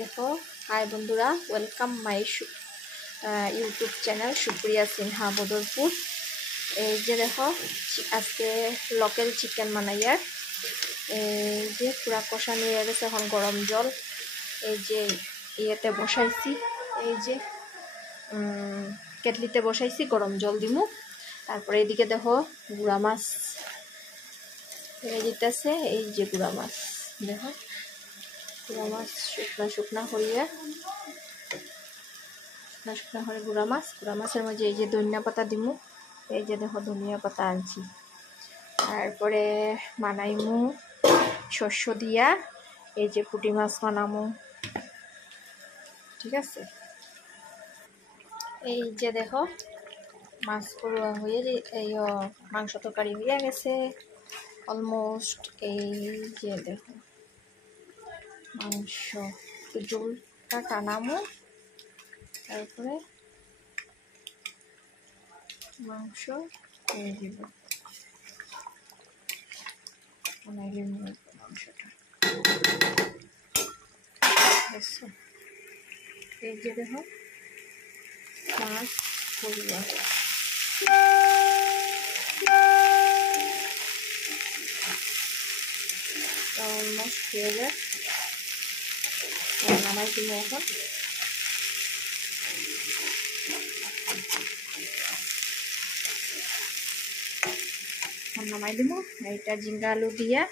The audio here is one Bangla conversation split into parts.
দেখো হাই বন্ধুরা, welcome my YouTube channel Supriya Sinha Badarpur. এই যে দেখো আজকে লোকাল চিকেন বানাইয়ার। এই যে পুরা কষা নিয়ে গেছে, এখন গরম জল এই যে ইয়েতে বসাইছি, এই যে কেটলিতে বসাইছি, গরম জল দিমু। তারপরে এদিকে দেখো গুড়া মাছ ফেলে দিতেছে, এই যে গুড়া মাছ দেখো, গুড়া মাছ শুকনা হইয়া শুকনা হয়ে গুড়া মাছের মধ্যে এই যে ধনিয়া পাতা দিমু, এই যে দেখো ধনিয়া পাতা আনছি। তারপরে বানাইমু শস্য দিয়া, এই যে পুঁটি মাছ বানামু, ঠিক আছে। এই যে দেখো মাছ করুয়া হয়ে এই মাংস তরকারি হয়ে গেছে অলমোস্ট। এই যে দেখো মাংস জলটা টানামু, তারপরে মাংস দিয়ে দিব, মাংসটা এই যে দেখো মাছ করুয়া অলমোস্ট হয়ে যায়, নামাই দিব এখন। নামাই দিব, এইটা ঝিঙ্গা আলু দিয়া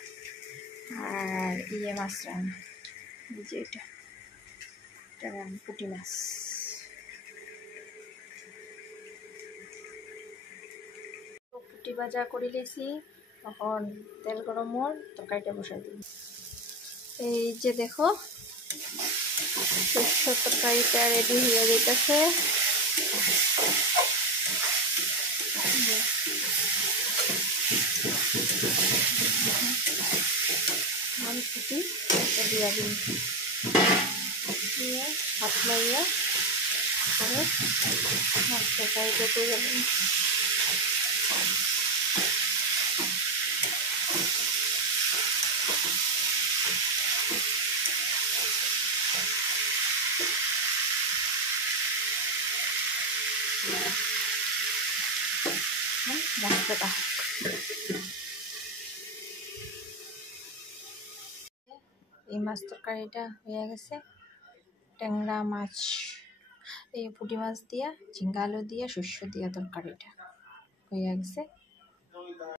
আর ইয়ে মাছ রান্না, এই যে এটা পুঁটি মাছ। পুঁটি ভাজা করে লেছি, এখন তেল গরম হল, তরকারিটা বসাই দিই। এই যে দেখো শস্য তরকারিটা রেডি হয়ে যেতেছে। পুঁটি দিয়া দিন, দিয়ে হাত লাইয়া করে মাছ তরকারিটা করে যাবেন। মশলাটা এই মাছ তরকারিটা হয়ে গেছে, ট্যাংরা মাছ এই পুঁটি মাছ দিয়া ঝিঙ্গা আলু দিয়া শস্য দিয়া তরকারিটা হয়ে গেছে।